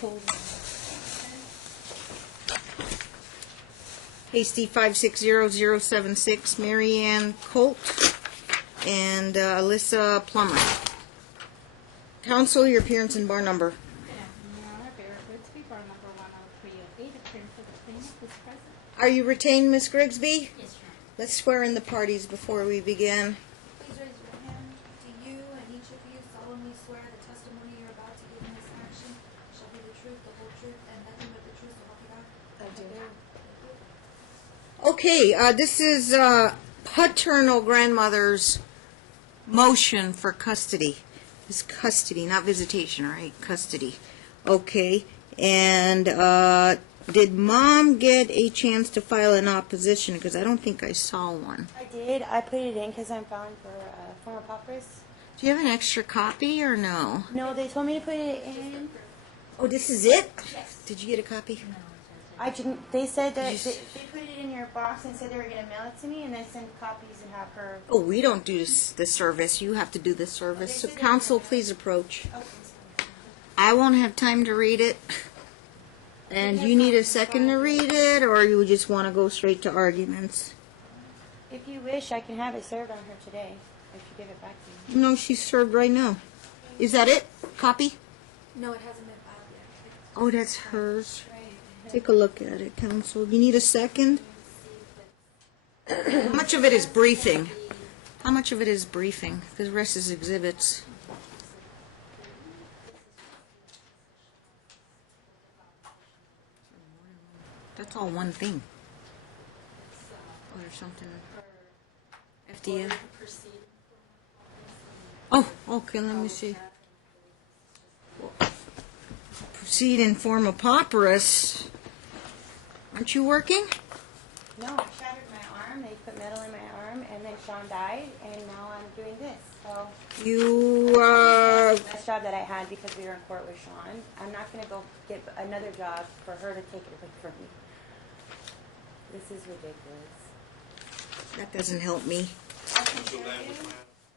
Colt. Hasty 560076, Marianne Colt, and Alyssa Plummer. Counsel, your appearance and bar number. Good afternoon, Your Honor. Bear with me, bar number 10308, appearing for the plaintiff is present. Are you retained, Miss Grigsby? Yes, Your Honor. Let's swear in the parties before we begin. Please raise your hand. Do you and each of you solemnly swear the testimony you're about to give in this action shall be the truth, the whole truth, and nothing but the truth, so help you God? I do. Okay, this is paternal grandmother's motion for custody. It's custody, not visitation, right? Custody. Okay, and did Mom get a chance to file an opposition? Because I don't think I saw one. I did. I put it in because I'm filing for form of papyrus. Do you have an extra copy or no? No, they told me to put it in. Oh, this is it? Yes. Did you get a copy? No, I didn't. They said that they put it in your box and said they were going to mail it to me and then send copies and have her. Oh, we don't do the service. You have to do the service. So, counsel, please approach. Okay. I won't have time to read it. And you need a second to read it, or you just want to go straight to arguments? If you wish, I can have it served on her today if you give it back to me. No, she's served right now. Is that it? Copy? No, it hasn't been filed yet. Oh, that's hers. Take a look at it, counsel. You need a second? How much of it is briefing? How much of it is briefing? The rest is exhibits. That's all one thing. Oh, there's something. FDM. Oh, okay, let me see. Proceed in form of papyrus. Aren't you working? No, I shattered my arm. They put metal in my arm, and then Sean died, and now I'm doing this. So You, best job that I had because we were in court with Sean. I'm not going to go get another job for her to take it away from me. This is ridiculous. that doesn't help me. I can show you.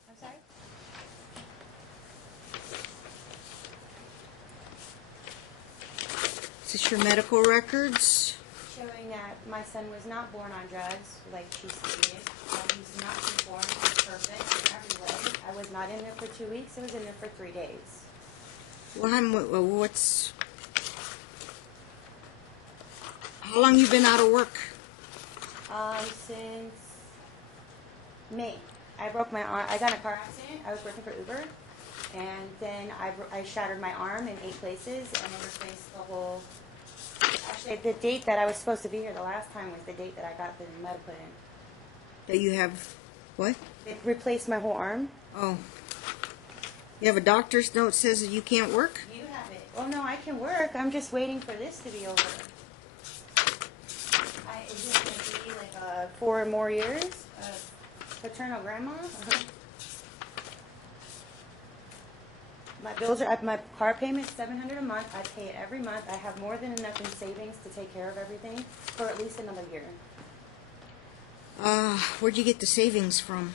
I'm sorry? Is this your medical records? Showing that my son was not born on drugs, like she stated. He's not conformed. He's perfect in every way. I was not in there for 2 weeks. I was in there for 3 days. What's... How long you been out of work? Since May. I broke my arm. I got in a car accident. I was working for Uber. And then I shattered my arm in 8 places and then replaced the whole... Actually, the date that I was supposed to be here the last time was the date that I got the metal put in. That you have... What? It replaced my whole arm. Oh. You have a doctor's note that says that you can't work? You have it. Oh, no, I can work. I'm just waiting for this to be over. Is this going to be like 4 more years of paternal grandma? My bills are, my car payment's $700 a month. I pay it every month. I have more than enough in savings to take care of everything for at least another year. Where'd you get the savings from?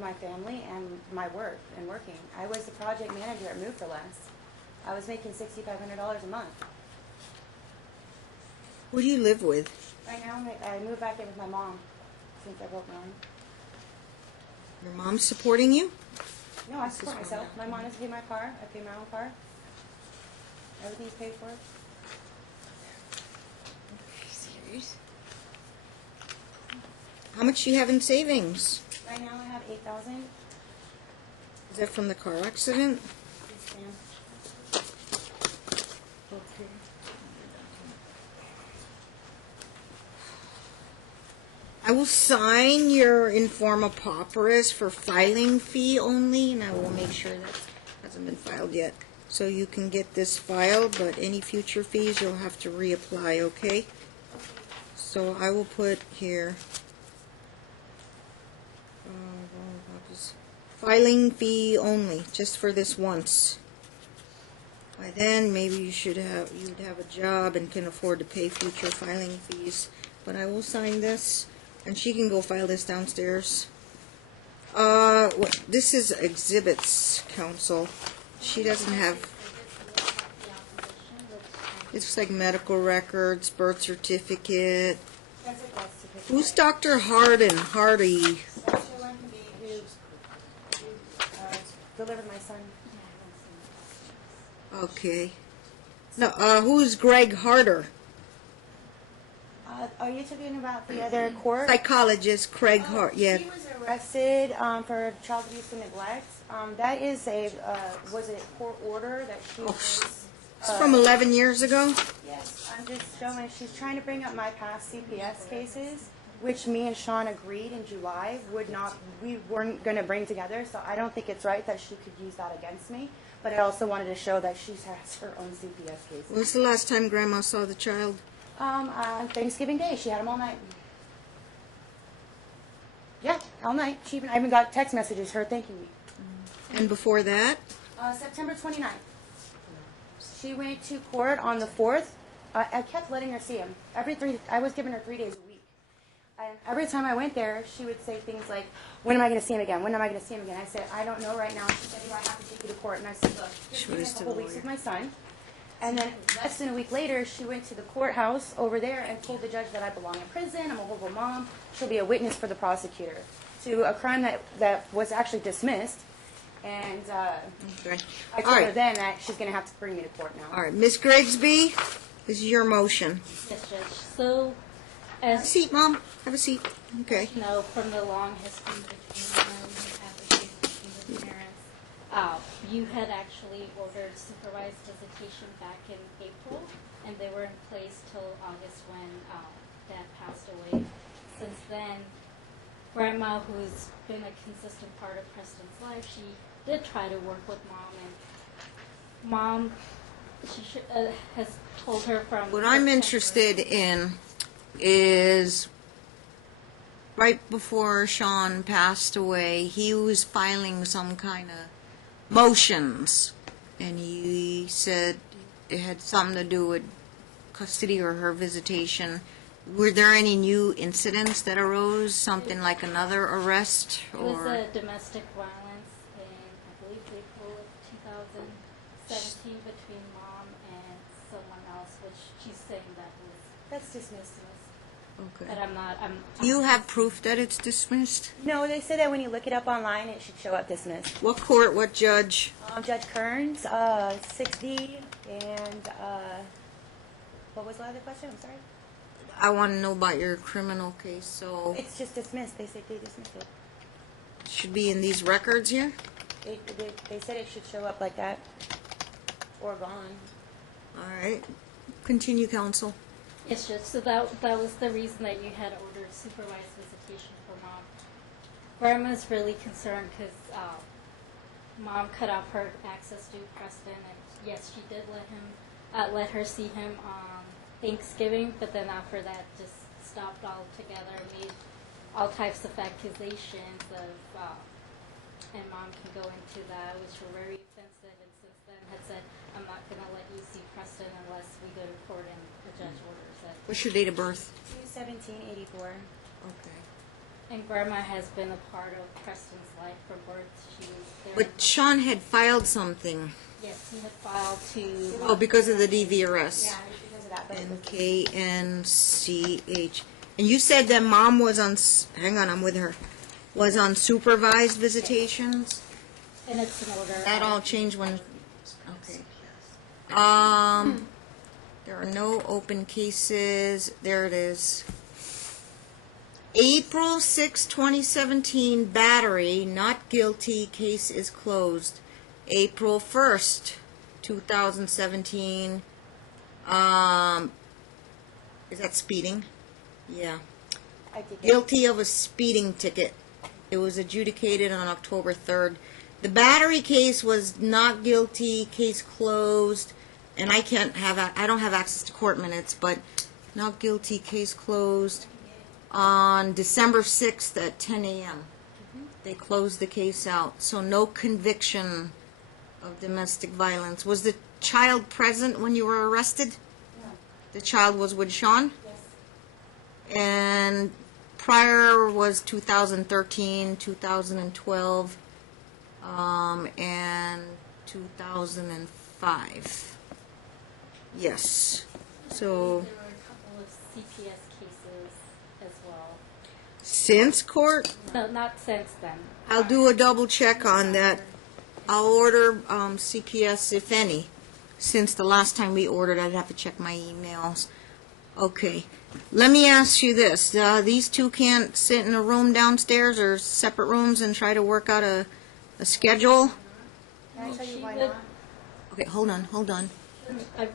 My family and my work and working. I was the project manager at Move for Less. I was making $6,500 a month. Who do you live with? Right now, I moved back in with my mom since I broke my arm. Your mom's supporting you? No, I support myself. My mom doesn't pay my car. I pay my own car. Everything's paid for. Serious? How much do you have in savings? Right now, I have $8,000. Is that from the car accident? Yes, ma'am. Okay. I will sign your informa papyrus for filing fee only, and I will make sure that hasn't been filed yet. So you can get this filed, but any future fees you'll have to reapply, okay? So I will put here filing fee only, just for this once. By then, maybe you would have a job and can afford to pay future filing fees. But I will sign this. And she can go file this downstairs. This is exhibits, counsel. She doesn't have... It's like medical records, birth certificate. That's a death certificate. Who's Dr. Hardy? That's the one who delivered my son. Okay. No, who's Greg Harder? Are you talking about the other court? Psychologist Craig Hart. Yeah. She was arrested for child abuse and neglect. That is was a court order that she was... It's from 11 years ago? Yes, I'm just showing, she's trying to bring up my past CPS cases, which me and Sean agreed in July we weren't going to bring together, so I don't think it's right that she could use that against me. But I also wanted to show that she has her own CPS cases. When was the last time Grandma saw the child? On Thanksgiving Day, she had him all night. Yeah, all night. I even got text messages, her thanking me. And before that? September 29th. She went to court on the 4th. I kept letting her see him. I was giving her 3 days a week. And every time I went there, she would say things like, when am I going to see him again? When am I going to see him again? I said, I don't know right now. She said, I have to take you to court. And I said, look, just give me a couple weeks with my son. And then less than a week later, she went to the courthouse over there and told the judge that I belong in prison. I'm a horrible mom. She'll be a witness for the prosecutor to a crime that was actually dismissed. And Okay. I told her then that she's going to have to bring me to court now. All right. Miss Grigsby, this is your motion. Yes, Judge. So, Have a as seat, Mom. Have a seat. Okay. you know, from the long history between advocates between the parents, you had actually ordered supervised visitation back in April, and they were in place till August when Dad passed away. Since then, Grandma, who's been a consistent part of Preston's life, she did try to work with Mom, and Mom, has told her from... What I'm interested in is right before Sean passed away, he was filing some kind of motions, and he said it had something to do with custody or her visitation. Were there any new incidents that arose, something like another arrest? It was a domestic violence in, I believe, April of 2017 between Mom and someone else, which she's saying that was... That's dismissed. Okay. But I'm not... Do you have proof that it's dismissed? No, they said that when you look it up online, it should show up dismissed. What court, what judge? Judge Kearns, 6D, and what was the other question? I'm sorry. I want to know about your criminal case, so It's just dismissed. They said they dismissed it. it should be in these records here? They said it should show up like that, or gone. All right. Continue, counsel. It's just, so that was the reason that you had ordered supervised visitation for Mom. Grandma's really concerned because Mom cut off her access to Preston, and yes, she did let her see him on Thanksgiving, but then after that just stopped altogether, made all types of accusations of, and Mom can go into that, which were very offensive, and since then had said, I'm not going to let you see Preston unless we go to court and the judge orders it. What's your date of birth? 2/17/84. Okay. And Grandma has been a part of Preston's life from birth. She was there. But Sean had filed something. Yes, he had filed to... Oh, because of the DVRS. Yeah, because of that. But NKNCH. And you said that Mom was on, hang on, I'm with her, was on supervised visitations? And it's an order. That all changed when, okay. There are no open cases. There it is. April 6, 2017, battery, not guilty, case is closed. April 1st, 2017, is that speeding? Yeah. I did Guilty of a speeding ticket. It was adjudicated on October 3rd. The battery case was not guilty, case closed, and I don't have access to court minutes, but not guilty, case closed on December 6th at 10 a.m. They closed the case out, so no conviction of domestic violence. Was the child present when you were arrested? No. The child was with Sean? Yes. And prior was 2013, 2012, and 2005. Yes. I So, believe there were a couple of CPS cases as well. since court, No, not since then. I'll do a double check on that. I'll order CPS, if any. Since the last time we ordered, I'd have to check my emails. Okay. Let me ask you this. These two can't sit in a room downstairs or separate rooms and try to work out a schedule? Can I tell you She why would- not? Okay, hold on. I,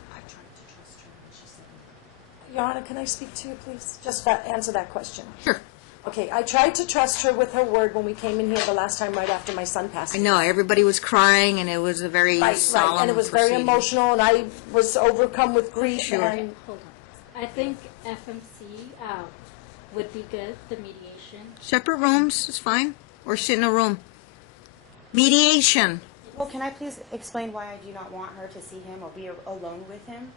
Your Honor, can I speak to you, please? Just answer that question. Sure. Okay, I tried to trust her with her word when we came in here the last time right after my son passed. I know, everybody was crying, and it was a very Right, solemn right, and it was very proceeding. emotional, and I was overcome with grief. Sure. And hold on. I think FMC would be good, the mediation. Separate rooms is fine, or sit in a room. Mediation. Well, can I please explain why I do not want her to see him or be alone with him?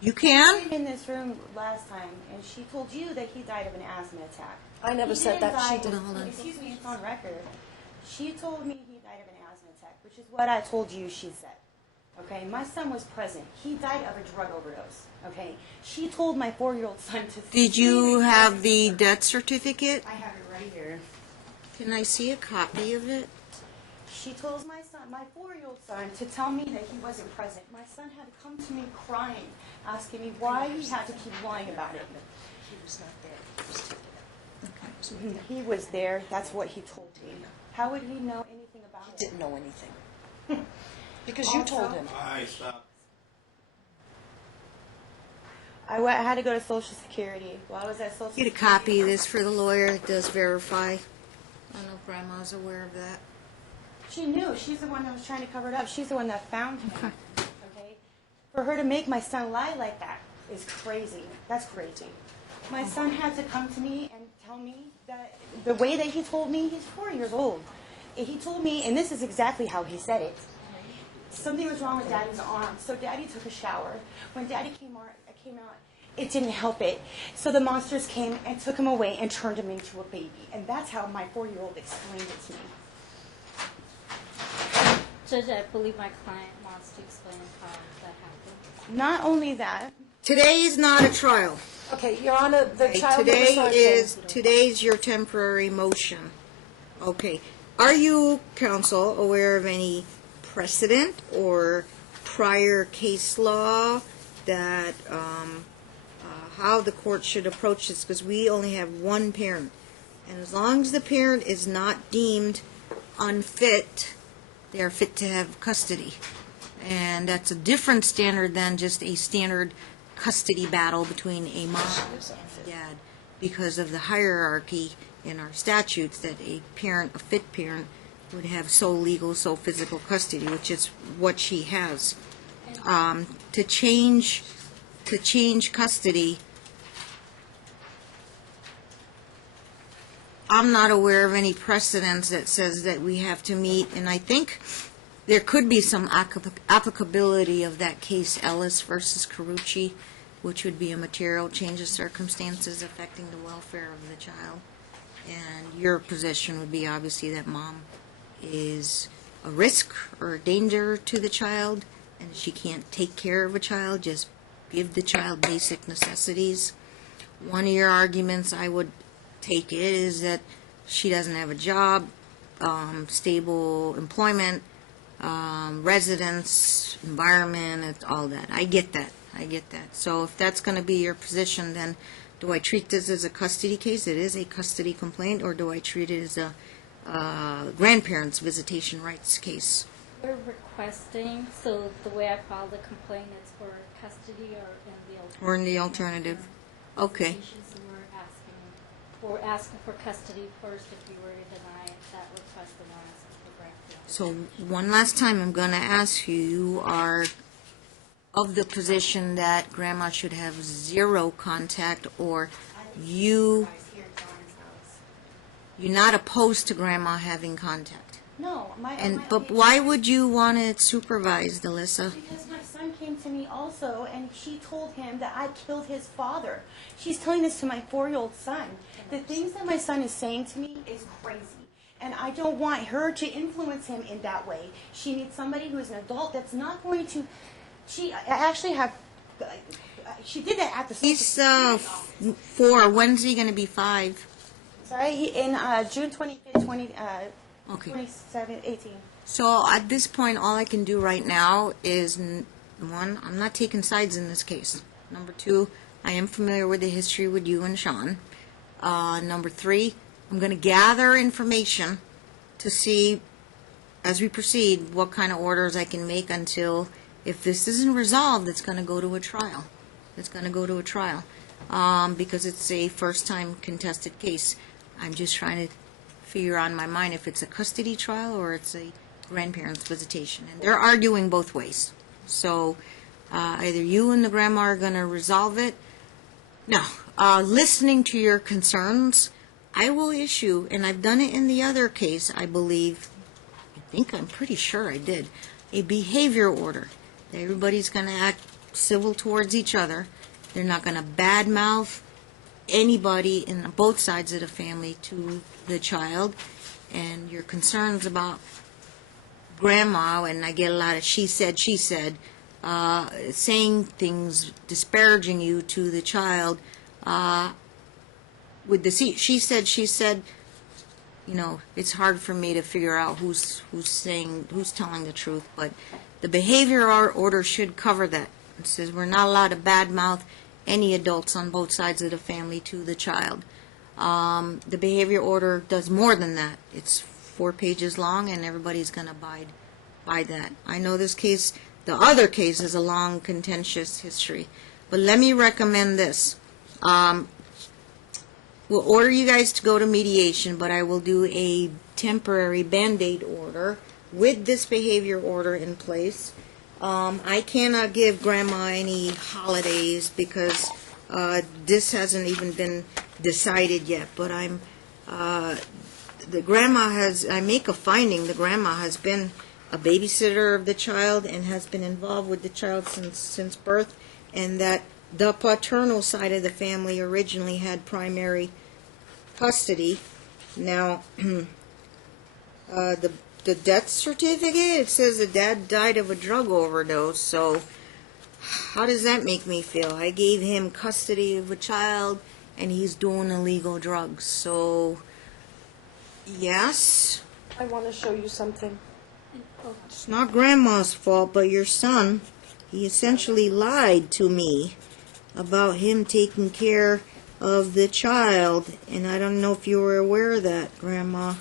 You I can? came in this room last time, and she told you that he died of an asthma attack. I never He said didn't that. She die- did. No, hold on. Excuse me, it's on record. She told me he died of an asthma attack, which is what I told you she said. Okay, my son was present. He died of a drug overdose. Okay, she told my 4-year-old son to. Did you have the death certificate? I have it right here. Can I see a copy of it? She told my son, my 4-year-old son, to tell me that he wasn't present. My son had to come to me crying, asking me why he had to keep lying about it. He was not there. He was taken out. He was there. That's what he told me. How would he know anything about He it? didn't know anything. Because you told him. I had to go to Social Security. While I was at Social Get a Security. copy of this for the lawyer. It does verify. I don't know if Grandma's aware of that. She knew. She's the one that was trying to cover it up. She's the one that found him. Okay? For her to make my son lie like that is crazy. That's crazy. My son had to come to me and tell me that the way that he told me, he's 4 years old. He told me, and this is exactly how he said it. Something was wrong with Daddy's arm, so Daddy took a shower. When Daddy came out, it didn't help it. So the monsters came and took him away and turned him into a baby. And that's how my 4-year-old explained it to me. Judge, I believe my client wants to explain how that happened. Not only that, Today is not a trial. Okay, Your Honor, the Okay, child never saw today's your temporary motion. Okay. Are you, counsel, aware of any precedent or prior case law that how the court should approach this? Because we only have one parent, and as long as the parent is not deemed unfit, they are fit to have custody, and that's a different standard than just a standard custody battle between a mom and a dad, because of the hierarchy in our statutes that a fit parent, would have sole legal, sole physical custody, which is what she has. To change custody, I'm not aware of any precedents that says that we have to meet, and I think there could be some applicability of that case, Ellis versus Carucci, which would be a material change of circumstances affecting the welfare of the child. And your position would be obviously that mom is a risk or a danger to the child, and she can't take care of a child, just give the child basic necessities. One of your arguments, I would take it, is that she doesn't have a job, stable employment, residence, environment, all that. I get that. So if that's going to be your position, then do I treat this as a custody case? It is a custody complaint, or do I treat it as a grandparents' visitation rights case? We're requesting, so the way I filed the complaint is for custody Or in the alternative. Okay. So we're asking for custody first. If you were to deny that request, then we're asking for grandparents. So one last time, I'm going to ask you, you are of the position that grandma should have zero contact, or you're not opposed to grandma having contact? no. But why would you want it supervised, Alyssa? Because my son came to me also, and she told him that I killed his father. She's telling this to my 4-year-old son. The things that my son is saying to me is crazy, and I don't want her to influence him in that way. She needs somebody who is an adult that's not going to I actually have, she did that at the. He's 4. When's he going to be 5? Sorry, in June 25th, Okay. 2018. So at this point, all I can do right now is, one, I'm not taking sides in this case. Number 2, I am familiar with the history with you and Sean. Number 3, I'm going to gather information to see, as we proceed, what kind of orders I can make until, if this isn't resolved, it's going to go to a trial. It's going to go to a trial because it's a first-time contested case. I'm just trying to figure on my mind if it's a custody trial or it's a grandparents' visitation. And they're arguing both ways. So either you and the grandma are going to resolve it. Now, listening to your concerns, I will issue, and I've done it in the other case, I believe, I'm pretty sure I did, a behavior order. Everybody's going to act civil towards each other. They're not going to badmouth anybody in both sides of the family to the child. And your concerns about grandma, and I get a lot of she said, saying things disparaging you to the child, with the she said, you know, it's hard for me to figure out who's telling the truth, but the behavior order should cover that. It says we're not allowed to badmouth any adults on both sides of the family to the child. The behavior order does more than that. It's 4 pages long, and everybody's going to abide by that. I know this case, the other case, is a long, contentious history, but let me recommend this. We'll order you guys to go to mediation, but I will do a temporary Band-Aid order with this behavior order in place. I cannot give Grandma any holidays because this hasn't even been decided yet, but I make a finding the grandma has been a babysitter of the child and has been involved with the child since birth, and that the paternal side of the family originally had primary custody. Now, the death certificate, it says the dad died of a drug overdose, so how does that make me feel? I gave him custody of a child, and he's doing illegal drugs, so yes. I want to show you something. It's not Grandma's fault, but your son, he essentially lied to me about him taking care of the child, and I don't know if you were aware of that, Grandma.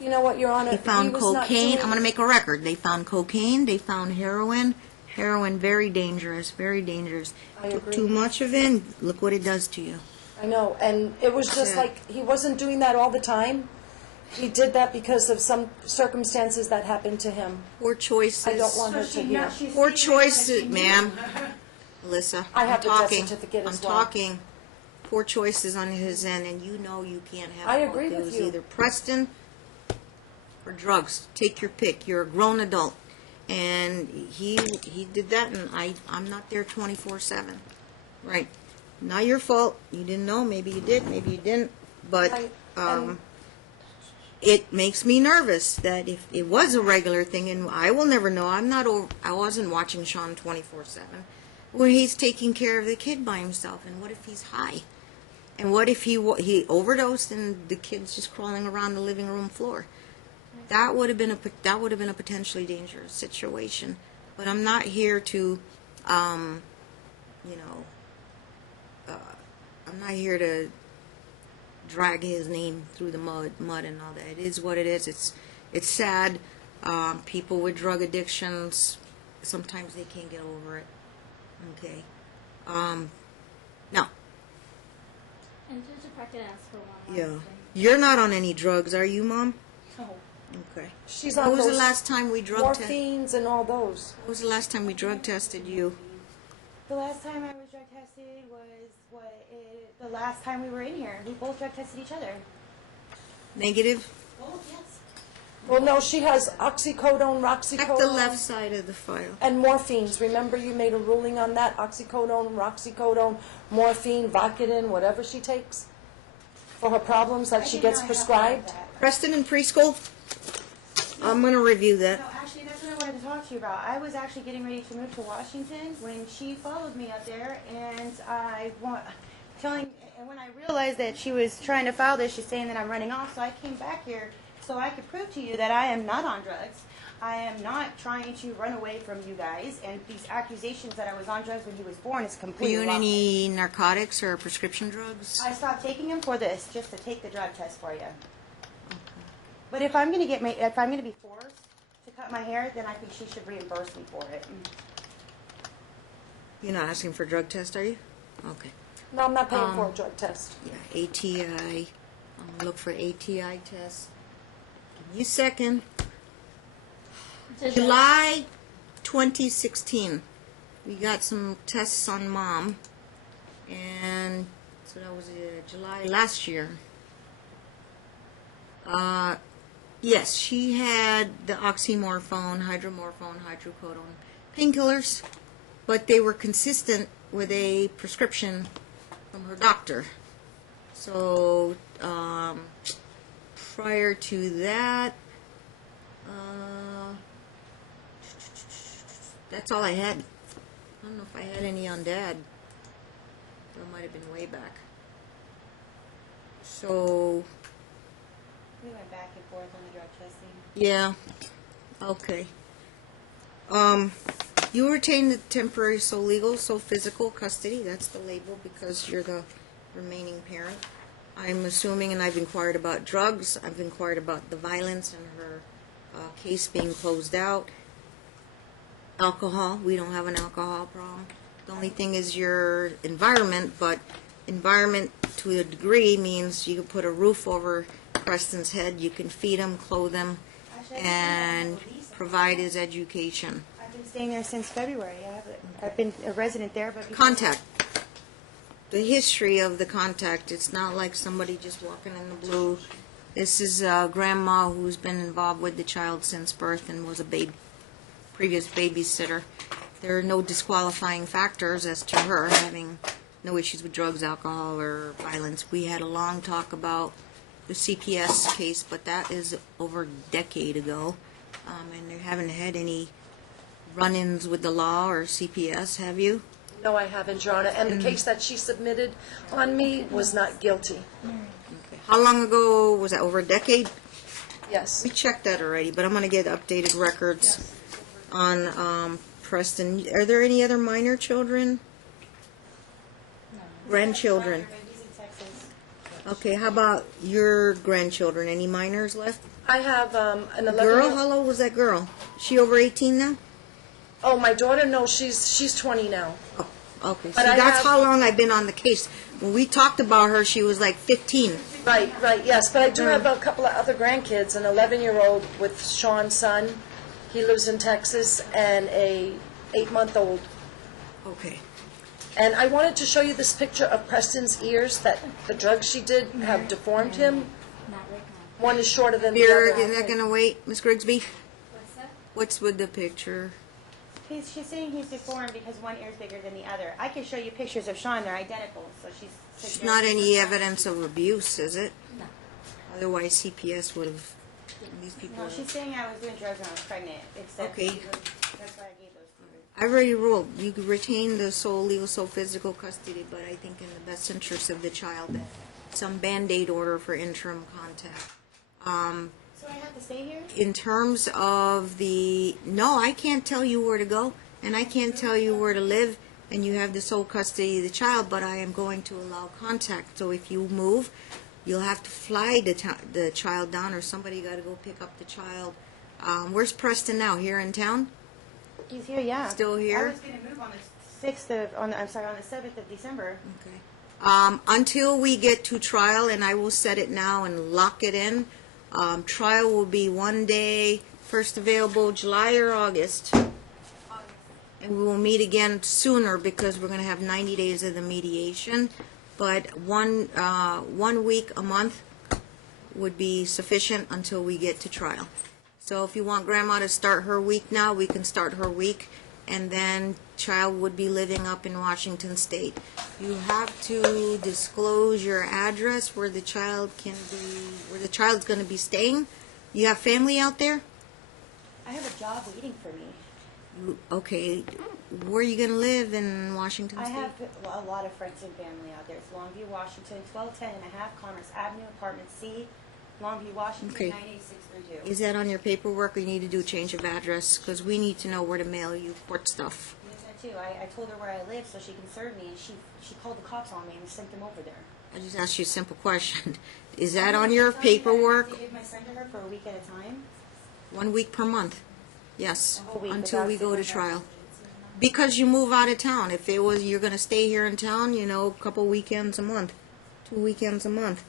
You know what, Your Honor? They found he was not cocaine. doing- I'm going to make a record. They found cocaine. They found heroin. Heroin, very dangerous, very dangerous. I Took agree. too much of it, and look what it does to you. I know, and it was just Yeah. like, he wasn't doing that all the time. He did that because of some circumstances that happened to him. Poor choices. I don't want her to hear. Poor choices, ma'am. Alyssa, I have I'm the death talking. certificate as I'm well. talking. Poor choices on his end, and you know you can't have I both. agree It with was you. either Preston or drugs. Take your pick. You're a grown adult. And he did that, and I'm not there 24/7. Right. Not your fault. You didn't know. Maybe you did. Maybe you didn't. But and- it makes me nervous that if it was a regular thing, and I will never know. I wasn't watching Sean 24/7, where he's taking care of the kid by himself. And what if he's high? And what if he overdosed and the kid's just crawling around the living room floor? That would have been a potentially dangerous situation. But I'm not here to, I'm not here to drag his name through the mud and all that. It is what it is. It's sad. People with drug addictions, sometimes they can't get over it. Okay. Now. And Judge, if I could ask for one Yeah. last thing. You're not on any drugs, are you, Mom? No. Okay. She's When on was the those last time we drug tested? morphines and all those. When was the last time we drug tested you? The last time I was drug tested was the last time we were in here. We both drug tested each other. Negative? Oh, yes. Well, no, she has oxycodone, Check the roxicodone, left side of the file. and morphines. Remember you made a ruling on that? Oxycodone, roxicodone, morphine, Vicodin, whatever she takes for her problems that she gets prescribed. Preston in preschool? I'm going to review that. No, actually, that's what I wanted to talk to you about. I was actually getting ready to move to Washington when she followed me up there, and and when I realized that she was trying to file this, she's saying that I'm running off, so I came back here so I could prove to you that I am not on drugs. I am not trying to run away from you guys, and these accusations that I was on drugs when he was born is Are completely you on wrong. any narcotics or prescription drugs? I stopped taking them for this, just to take the drug test for you. But if I'm going to be forced to cut my hair, then I think she should reimburse me for it. You're not asking for a drug test, are you? Okay. No, I'm not paying for a drug test. Yeah, ATI. Look for ATI test. Give me a second. July 2016. We got some tests on Mom. And so that was July last year. Yes, she had the oxymorphone, hydrocodone painkillers, but they were consistent with a prescription from her doctor. So, prior to that, that's all I had. I don't know if I had any on Dad. That might have been way back. So, We went back and forth on the drug testing. yeah, okay. You retain the temporary sole legal, sole physical custody. That's the label because you're the remaining parent. I'm assuming, and I've inquired about drugs. I've inquired about the violence and her case being closed out. Alcohol. We don't have an alcohol problem. The only thing is your environment, but environment to a degree means you can put a roof over Preston's head. You can feed him, clothe him, and provide his education. I've been staying there since February. I've been a resident there, but Contact. The history of the contact. It's not like somebody just walking in the blue. This is a grandma who's been involved with the child since birth and was a previous babysitter. There are no disqualifying factors as to her having no issues with drugs, alcohol, or violence. We had a long talk about the CPS case, but that is over a decade ago, and you haven't had any run-ins with the law or CPS, have you? No, I haven't, Your Honor. And the case that she submitted on me was not guilty. Okay. How long ago was that? Over a decade? Yes. We checked that already, but I'm going to get updated records on Preston. Are there any other minor children? Grandchildren? Babies in Texas. Okay, how about your grandchildren? Any minors left? I have an 11 Girl? How old was that girl? Is she over 18 now? Oh, my daughter? No, she's 20 now. Oh, okay. See, But I that's have- how long I've been on the case. When we talked about her, she was like 15. Right, yes. But I do have a couple of other grandkids, an 11-year-old with Sean's son. He lives in Texas, and a 8-month-old. Okay. And I wanted to show you this picture of Preston's ears, that the drugs she did have deformed him. Not right now. One is shorter than the You're other. not going to wait, Miss Grigsby? What's that? What's with the picture? She's saying he's deformed because one ear's bigger than the other. I can show you pictures of Sean. They're identical. So It's not any evidence of abuse, is it? No. Otherwise, CPS would have. These people. No, she's saying I was doing drugs when I was pregnant. Except Okay. that's why I gave those to her. I already ruled you could retain the sole legal, sole physical custody, but I think in the best interest of the child, that some Band-Aid order for interim contact. So I have to stay here? In terms of no, I can't tell you where to go, and I can't tell you where to live, and you have the sole custody of the child, but I am going to allow contact. So if you move, you'll have to fly the child down, or somebody got to go pick up the child. Where's Preston now? Here in town? He's here, yeah. Still here? I was going to move on the 7th of December. Okay. Until we get to trial, and I will set it now and lock it in. Trial will be one day, first available July or August. And we will meet again sooner because we're going to have 90 days of the mediation. But one week a month would be sufficient until we get to trial. So if you want Grandma to start her week now, we can start her week. And then child would be living up in Washington State. You have to disclose your address where the child can be, where the child's going to be staying. You have family out there? I I have a job waiting for me. Okay, where are you going to live in Washington I State? have a lot of friends and family out there. It's Longview, Washington, 1210 and a half Commerce Avenue, Apartment C, Longview, Washington, Okay. 98632. Is that on your paperwork, or you need to do a change of address? Because we need to know where to mail you court stuff. Yes, I do. I told her where I live so she can serve me, and she called the cops on me and sent them over there. I just asked you a simple question. Is that on your paperwork? I have to give my son to her for a week at a time. 1 week per month? Yes, A whole week until without we go to supervision. trial. Because you move out of town. If it was you're going to stay here in town, you know, a couple weekends a month, 2 weekends a month,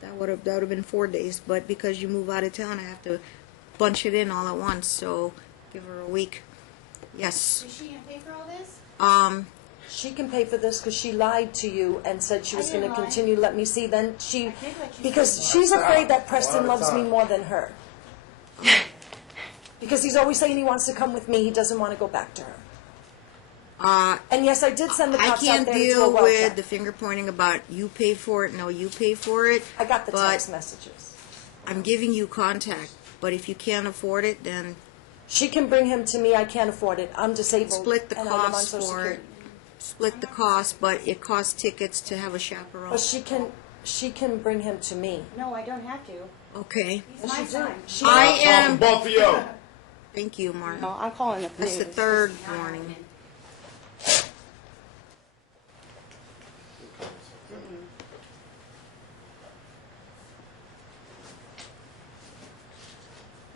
that would have been 4 days. But because you move out of town, I have to bunch it in all at once. So give her a week. Yes. Is she going to pay for all this? She can pay for this because she lied to you and said she was I going to didn't lie. continue. Let me see. Then she, I did let you because see. she's afraid that Preston loves me more than her. Because he's always saying he wants to come with me. He doesn't want to go back to her. And yes, I did send the I cops out can't there to do a deal well with check. the finger pointing about you pay for it, no, you pay for it. I got the but text messages. I'm giving you contact. But if you can't afford it, then She can bring him to me. I can't afford it. I'm disabled. split the and I live on cost Social for it. Security. Split the cost, but it costs tickets to have a chaperone. But she can bring him to me. No, I don't have to. Okay. He's my She do. son. She, I Talking am. both of you. Thank you, Martin. No, I'm calling the police. That's the third warning.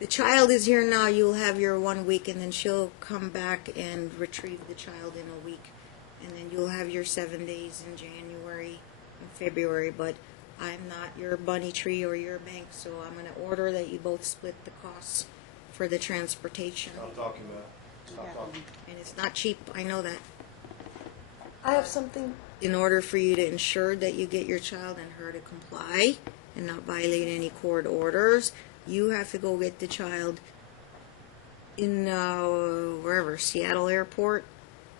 The child is here now. You'll have your 1 week, and then she'll come back and retrieve the child in a week. And then you'll have your 7 days in January and February. But I'm not your bunny tree or your bank, so I'm going to order that you both split the costs for the transportation. Stop talking, man. Stop talking. And it's not cheap. I know that. I have something. In order for you to ensure that you get your child and her to comply and not violate any court orders, you have to go get the child in wherever, Seattle Airport,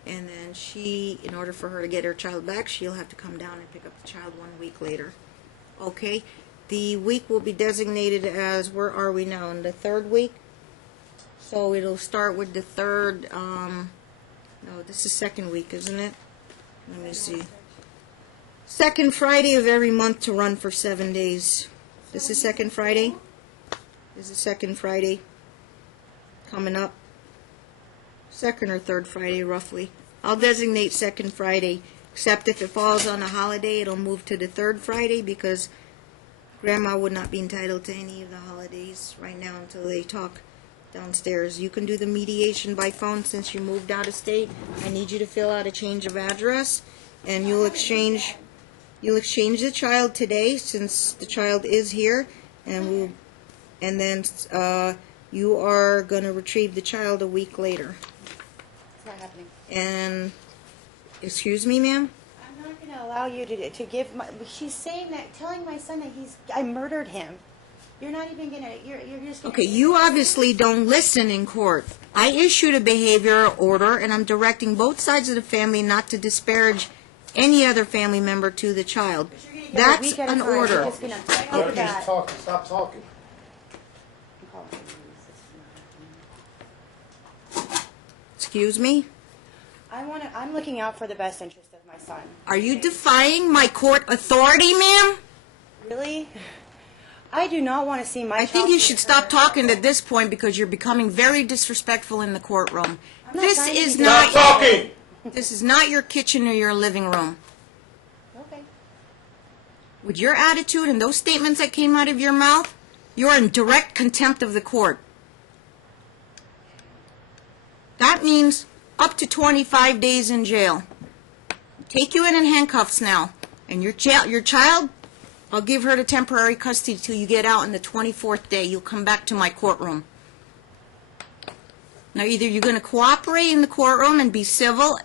and then she, in order for her to get her child back, she'll have to come down and pick up the child 1 week later. Okay? The week will be designated as, where are we now, in the third week? So it'll start with the third, no, this is second week, isn't it? Let me see. Second Friday of every month to run for 7 days. This is second Friday? This is second Friday coming up. Second or third Friday, roughly. I'll designate second Friday, except if it falls on a holiday, it'll move to the third Friday because Grandma would not be entitled to any of the holidays right now until they talk downstairs. You can do the mediation by phone since you moved out of state. I need you to fill out a change of address, and you'll exchange the child today since the child is here, and then you are going to retrieve the child a week later. It's not happening. And excuse me, ma'am? I'm not going to allow you to give my. She's saying that, telling my son that I murdered him. You're not even going to. You're just. Gonna, Okay, you obviously don't listen in court. I issued a behavior order, and I'm directing both sides of the family not to disparage any other family member to the child. You're gonna get a That's week at a an time. You're order. just gonna fight Y'all over keep that. talking. Stop talking. Excuse me? I'm looking out for the best interest of my son. Are you defying my court authority, ma'am? Really? I do not want to see my. I think you should stop talking at this point because you're becoming very disrespectful in the courtroom. I'm not This trying to is be not Stop talking. this is not your kitchen or your living room. Okay. With your attitude and those statements that came out of your mouth, you're in direct contempt of the court. That means up to 25 days in jail. Take you in handcuffs now. And your child, I'll give her to temporary custody till you get out on the 24th day. You'll come back to my courtroom. Now, either you're going to cooperate in the courtroom and be civil,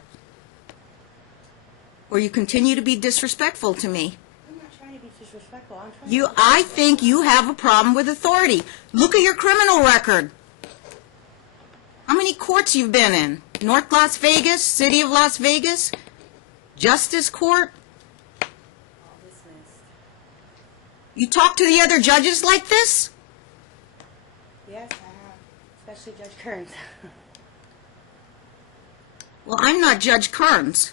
or you continue to be disrespectful to me. I'm not trying to be disrespectful. I'm trying. I think you have a problem with authority. Look at your criminal record. How many courts you've been in? North Las Vegas, City of Las Vegas, Justice Court? All dismissed. You talk to the other judges like this? Yes, I have. It's Especially Judge Kearns. Well, I'm not Judge Kearns.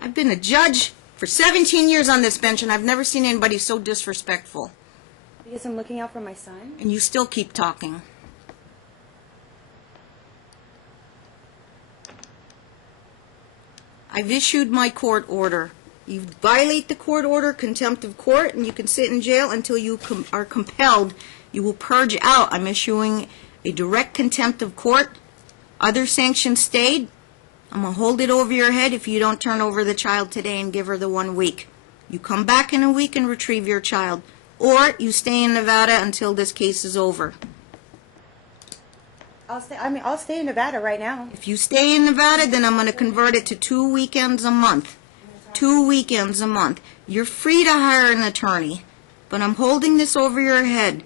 I've been a judge for 17 years on this bench, and I've never seen anybody so disrespectful. Because I'm looking out for my son. And you still keep talking. I've issued my court order. You violate the court order, contempt of court, and you can sit in jail until you are compelled. You will purge out. I'm issuing a direct contempt of court. Other sanctions stayed. I'm going to hold it over your head if you don't turn over the child today and give her the 1 week. You come back in a week and retrieve your child. Or you stay in Nevada until this case is over. I'll stay in Nevada right now. If you stay in Nevada, then I'm going to convert it to 2 weekends a month. 2 weekends a month. You're free to hire an attorney, but I'm holding this over your head.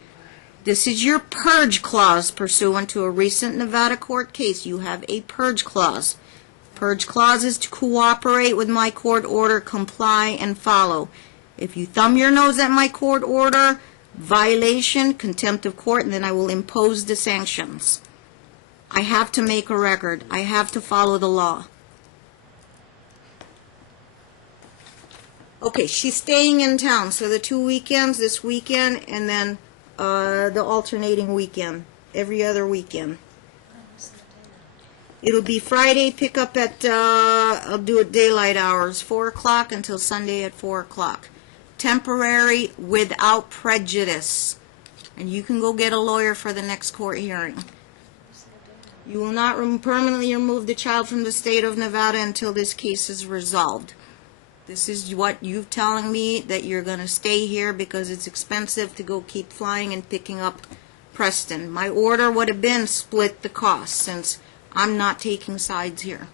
This is your purge clause pursuant to a recent Nevada court case. You have a purge clause. Purge clause is to cooperate with my court order, comply, and follow. If you thumb your nose at my court order, violation, contempt of court, and then I will impose the sanctions. I have to make a record. I have to follow the law. Okay, she's staying in town, so the 2 weekends, this weekend, and then the alternating weekend, every other weekend. It'll be Friday pickup at, I'll do it daylight hours, 4 o'clock until Sunday at 4 o'clock. Temporary, without prejudice. And you can go get a lawyer for the next court hearing. You will not permanently remove the child from the state of Nevada until this case is resolved. This is what you're telling me, that you're going to stay here because it's expensive to go keep flying and picking up Preston. My order would have been split the cost, since I'm not taking sides here.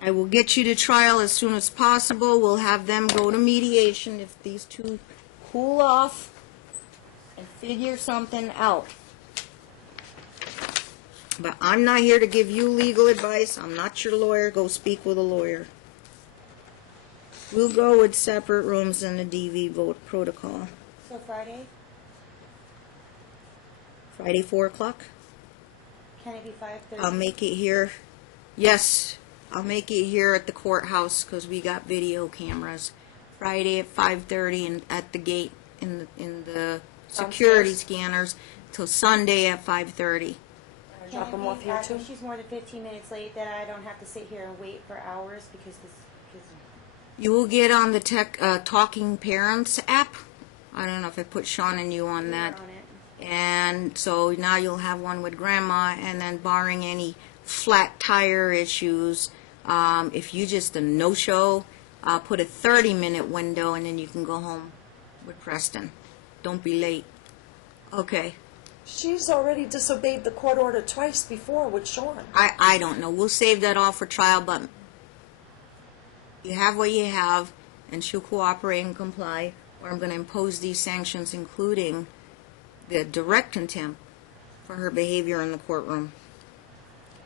I will get you to trial as soon as possible. We'll have them go to mediation if these two cool off and figure something out. But I'm not here to give you legal advice. I'm not your lawyer. Go speak with a lawyer. We'll go with separate rooms in the DV vote protocol. So Friday? Friday, 4 o'clock? Can it be 5:30? I'll make it here. Yes, I'll make it here at the courthouse because we got video cameras. Friday at 5:30 and at the gate in the security scanners till Sunday at 5:30. Drop them off here too? If she's more than 15 minutes late, then I don't have to sit here and wait for hours because You will get on the Talking Parents app. I don't know if I put Sean and you on that. on it. And so now you'll have one with Grandma, and then barring any flat tire issues, if you just a no-show, put a 30-minute window, and then you can go home with Preston. Don't be late. Okay. She's already disobeyed the court order twice before with Sean. I don't know. We'll save that all for trial, but you have what you have, and she'll cooperate and comply, or I'm going to impose these sanctions, including the direct contempt for her behavior in the courtroom.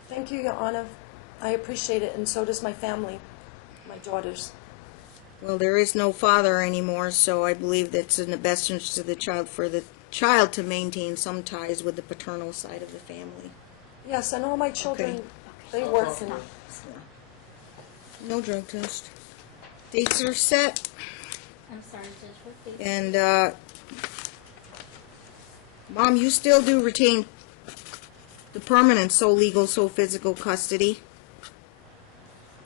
Thank you, Your Honor. I appreciate it, and so does my family, my daughters. Well, there is no father anymore, so I believe that's in the best interest of the child for the child to maintain some ties with the paternal side of the family. Yes, and all my children, Okay. they work for me. No drug test. Dates are set, I'm sorry, Judge, what date? and Mom, you still do retain the permanent sole legal, sole physical custody.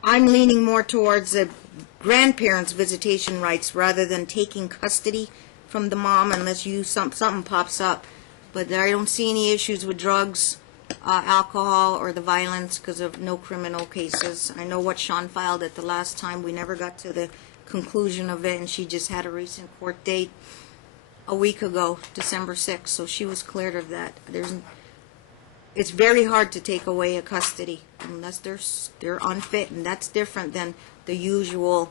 I'm leaning more towards the grandparents' visitation rights rather than taking custody from the mom unless something pops up. But I don't see any issues with drugs, alcohol, or the violence because of no criminal cases. I know what Sean filed at the last time. We never got to the conclusion of it, and she just had a recent court date a week ago, December 6th, so she was cleared of that. It's very hard to take away a custody unless they're unfit, and that's different than the usual,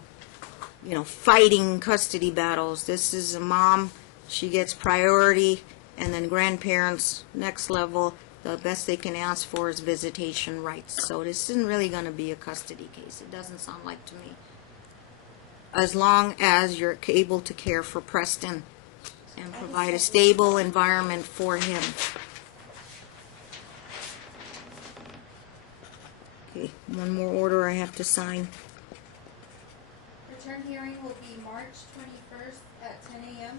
fighting custody battles. This is a mom, she gets priority, and then grandparents, next level, the best they can ask for is visitation rights. So this isn't really going to be a custody case. It doesn't sound like to me. As long as you're able to care for Preston and provide a stable environment for him. Okay, one more order I have to sign. Return hearing will be March 21st at 10 a.m.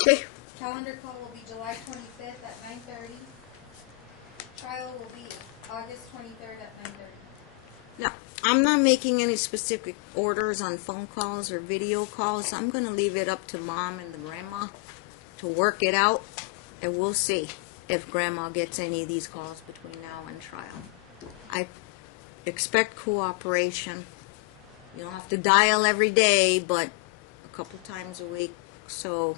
Okay. Calendar call will be July 25th at 9:30. Trial will be August 23rd at 9:30. Now, I'm not making any specific orders on phone calls or video calls. I'm going to leave it up to Mom and the grandma to work it out, and we'll see if Grandma gets any of these calls between now and trial. I expect cooperation. You don't have to dial every day, but a couple times a week, so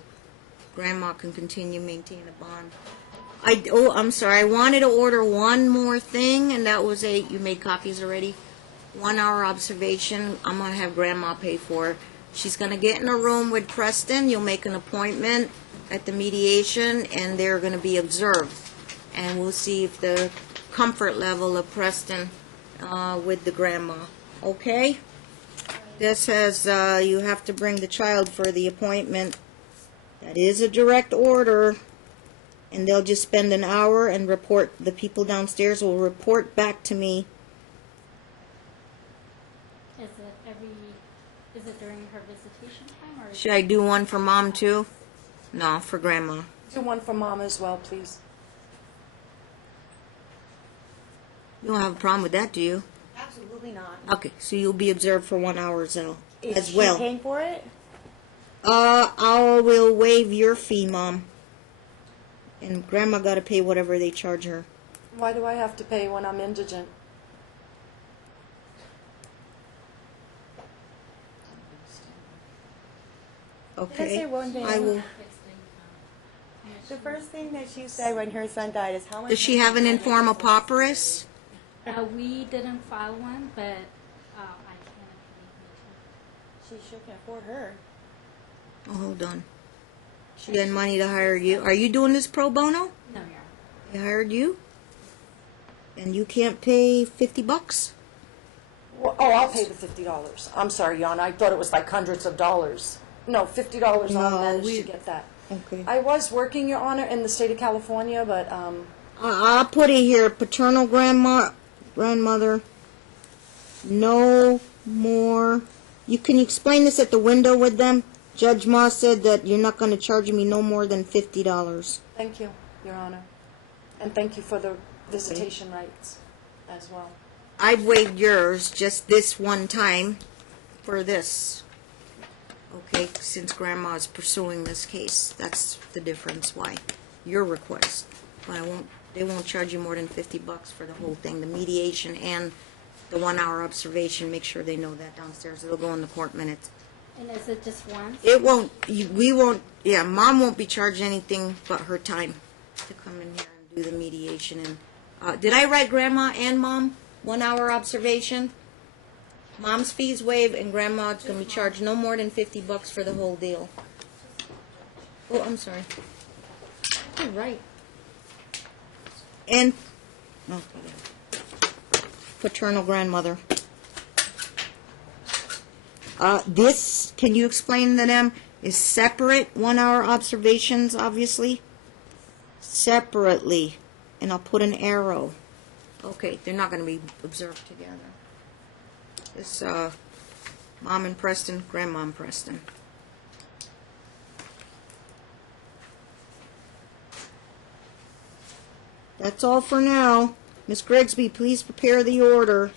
Grandma can continue maintaining a bond. I'm sorry. I wanted to order one more thing, and that was you made copies already. 1 hour observation. I'm going to have Grandma pay for it. She's going to get in a room with Preston. You'll make an appointment at the mediation, and they're going to be observed. And we'll see if the comfort level of Preston with the grandma. Okay? This says you have to bring the child for the appointment. That is a direct order. And they'll just spend an hour and report. The people downstairs will report back to me. Is it during her visitation time, or? Should I do one for Mom too? No, for Grandma. Do one for Mom as well, please. You don't have a problem with that, do you? Absolutely not. Okay, so you'll be observed for 1 hour as well. Is she paying for it? I will waive your fee, Mom. And Grandma got to pay whatever they charge her. Why do I have to pay when I'm indigent? Okay. Can I say one thing? I will. The first thing that she said when her son died is how much. Does she have an informal pauperous? We didn't file one, but I can. She sure can afford her. Oh, hold on. She had money to hire you. Are you doing this pro bono? No, yeah. They hired you? And you can't pay $50? Well, I'll pay the $50. I'm sorry, Jan. I thought it was like hundreds of dollars. No, $50 I'll manage to get that. Okay. I was working, Your Honor, in the state of California, but I'll put it here. Paternal grandmother. No more. Can you explain this at the window with them? Judge Ma said that you're not going to charge me no more than $50. thank you, Your Honor. And thank you for the visitation rights as well. I've waived yours just this one time for this. Okay, since Grandma is pursuing this case, that's the difference why. Your request. But they won't charge you more than $50 for the whole thing, the mediation and the 1 hour observation. Make sure they know that downstairs. It'll go in the court minutes. And is it just once? It won't, we won't, yeah, Mom won't be charged anything but her time to come in here and do the mediation. And did I write Grandma and Mom 1 hour observation? Mom's fees waived, and Grandma's going to be charged no more than $50 for the whole deal. Oh, I'm sorry. You're right. And paternal grandmother. This, can you explain to them, is separate 1 hour observations, obviously? Separately. And I'll put an arrow. Okay, they're not going to be observed together. This, Mom and Preston, Grandma and Preston. That's all for now. Miss Grigsby, please prepare the order.